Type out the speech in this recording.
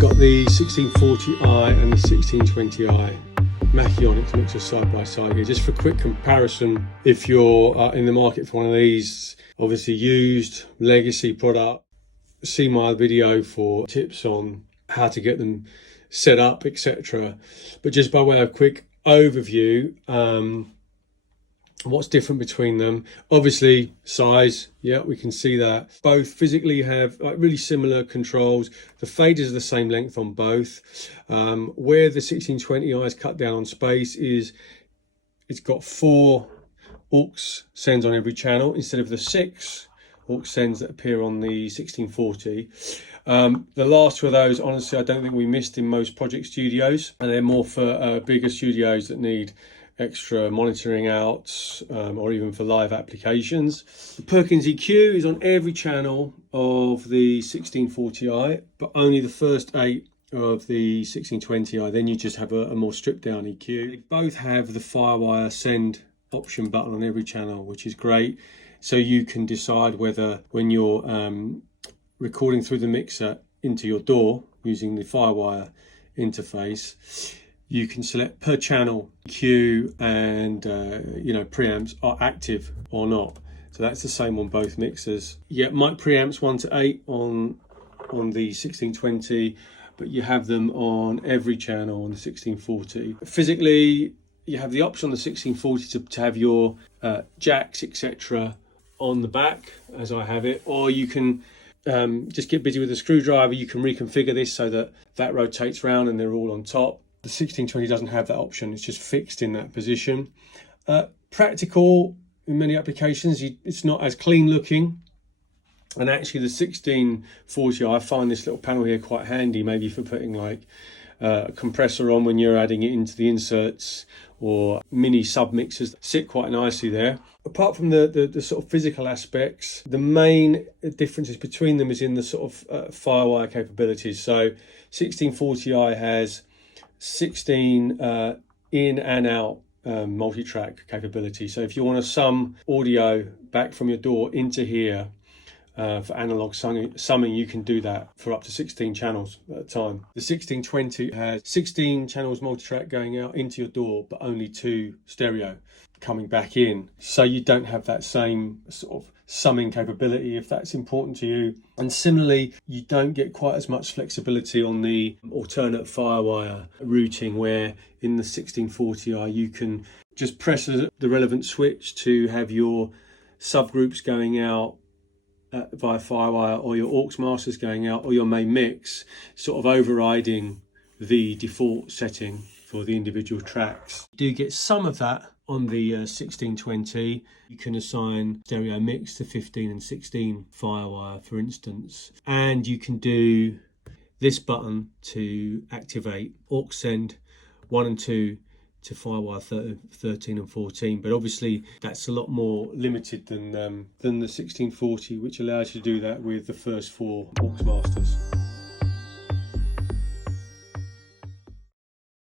got the 1640i and the 1620i Mackie Onyx mixers side by side here, just for quick comparison. If you're in the market for one of these, obviously used legacy product, see my video for tips on how to get them set up, etc. But just by way of quick overview, what's different between them? Obviously size, yeah, we can see that both physically have like really similar controls. The faders are the same length on both. Where the 1620i is cut down on space is it's got 4 aux sends on every channel instead of the 6 aux sends that appear on the 1640. The last 2 of those, honestly, I don't think we missed in most project studios, and they're more for bigger studios that need extra monitoring outs, or even for live applications. The Perkins EQ is on every channel of the 1640i, but only the first 8 of the 1620i. Then you just have a more stripped down EQ. They both have the Firewire send option button on every channel, which is great. So you can decide whether, when you're recording through the mixer into your DAW using the Firewire interface, you can select per channel EQ and preamps are active or not. So that's the same on both mixers. Yeah, mic preamps 1 to 8 on the 1620, but you have them on every channel on the 1640. Physically, you have the option on the 1640 to have your jacks, etc. on the back, as I have it, or you can just get busy with a screwdriver. You can reconfigure this so that that rotates round and they're all on top. The 1620 doesn't have that option, it's just fixed in that position. Practical in many applications, it's not as clean looking. And actually the 1640, I find this little panel here quite handy, maybe for putting like a compressor on when you're adding it into the inserts, or mini sub mixers sit quite nicely there. Apart from the sort of physical aspects, the main differences between them is in the sort of Firewire capabilities. So 1640i has 16 in and out multi-track capability. So if you want to sum audio back from your DAW into here for analog summing, you can do that for up to 16 channels at a time. The 1620 has 16 channels multi-track going out into your DAW, but only 2 stereo coming back in. So you don't have that same sort of summing capability if that's important to you. And similarly, you don't get quite as much flexibility on the alternate Firewire routing, where in the 1640i you can just press the relevant switch to have your subgroups going out via Firewire, or your aux masters going out, or your main mix sort of overriding the default setting for the individual tracks. You do get some of that on the 1620. You can assign stereo mix to 15 and 16 Firewire, for instance, and you can do this button to activate aux send 1 and 2 to Firewire 13 and 14, but obviously that's a lot more limited than the 1640, which allows you to do that with the first 4 aux masters.